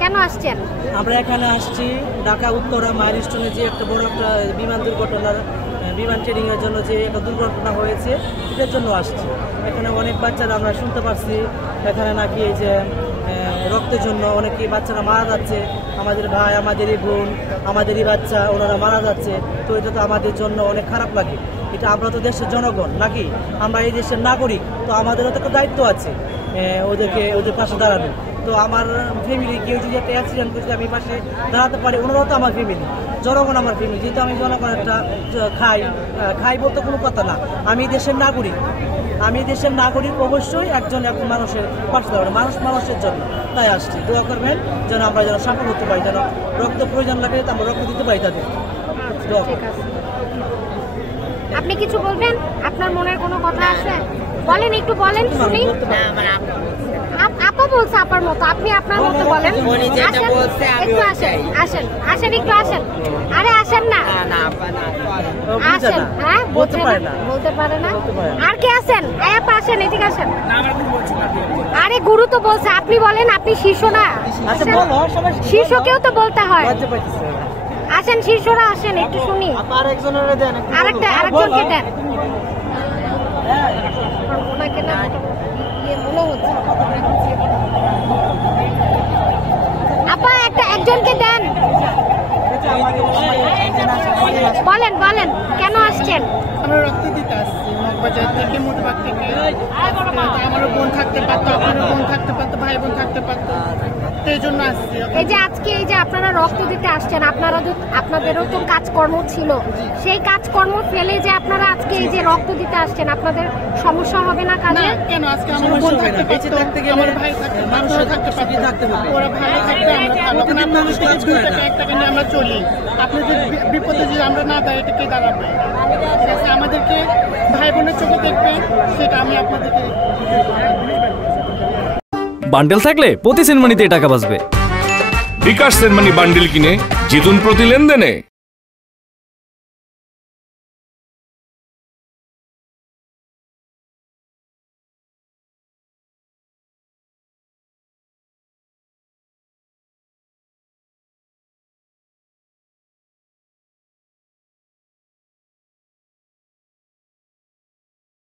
কেন আসছেন? আমরা এখানে আসছি ঢাকা উত্তরা মাইলস্টোনে যে একটা বড় একটা বিমান দুর্ঘটনার বিমান ট্রেনিং এর জন্য যে একটা দুর্ঘটনা হয়েছে এটার জন্য আসছি। এখানে অনেক বাচ্চারা আমরা শুনতে পারছি এখানে নাকি এই যে রক্তের জন্য অনেকে বাচ্চারা মারা যাচ্ছে, আমাদের ভাই, আমাদেরই বোন, আমাদেরই বাচ্চা ওনারা মারা যাচ্ছে। তো এটা তো আমাদের জন্য অনেক খারাপ লাগে। এটা আমরা তো দেশের জনগণ নাকি, আমরা এই দেশের নাগরিক, তো আমাদেরও তো একটা দায়িত্ব আছে ওদের পাশে দাঁড়ানো। তো আমার ফ্যামিলি কেউ যদি একটা অ্যাক্সিডেন্ট করছে আমি পাশে দাঁড়াতে পারি, ওনারাও তো আমার ফ্যামিলি, জনগণ আমার ফ্যামিলি। যেহেতু আমি জনগণ একটা খাই বলতে কোনো কথা না, আমি দেশের নাগরিক অবশ্যই একজন মানুষের পাশে দাঁড়ানো, মানুষের জন্য। তাই আসছি, দোয়া করবেন যেন আমরা যেন সফল হতে পারি, যেন রক্ত প্রয়োজন লাগে আমরা রক্ত দিতে পারি তাদের। ঠিক আছে, আপনি কিছু বলবেন? আপনার মনের কোনো কথা আছে বলেন, একটু বলেন শুনি। আপা বলছে আপার মতো, আপনি আপনার মতো বলেন। একটু আসেন একটু আসেন। আরে আসেন না, আসেন। হ্যাঁ বলতে পারে না। আর কে আছেন? আপা আসেন, এদিকে আসেন। আরে গুরু তো বলছে, আপনি বলেন, আপনি শিষ্য না? শিষ্যকেও তো বলতে হয়। আসেন শিষ্যরা আসেন, একটু শুনি। আরেকজনকে দেন। ওনাকে না মনে হচ্ছে আপা একজনকে দেন। বলেন কেন আসছেন? আমরা রক্ত দিতে আসছি মগবাজার থেকে, মোটবাগ থেকে। আমারও বোন থাকতে পারতো, আপনারও বোন থাকতে পারতো, ভাই বোন থাকতে পারতো, এই জন্য আসছি। এই যে আজকে এই যে আপনারা রক্ত দিতে আসছেন, আপনাদেরও তো কাজকর্ম ছিল, সেই কাজকর্ম ফেলে যে আপনারা আজকে এই যে রক্ত দিতে আসছেন, আপনাদের সমস্যা হবে না কাজে? কেন আজকে আমার বোন থাকতে পারতো, আমার ভাই থাকতে পারতো, ওরা ভালো থাকতো, একটা নিয়ে আমরা চলি। আপনাদের বিপদে যদি আমরা না দাঁড়াই, এটা কে দাঁড়াবে? আমাদেরকে ভাই বোনের চোখে দেখবেন, সেটা আমি আপনাদেরকে। বান্ডেল থাকলে প্রতি সেনমানিতে টাকা বাঁচবে। বিকাশ সেনমানি বান্ডেল কিনে জিতুন প্রতি লেনদেনে।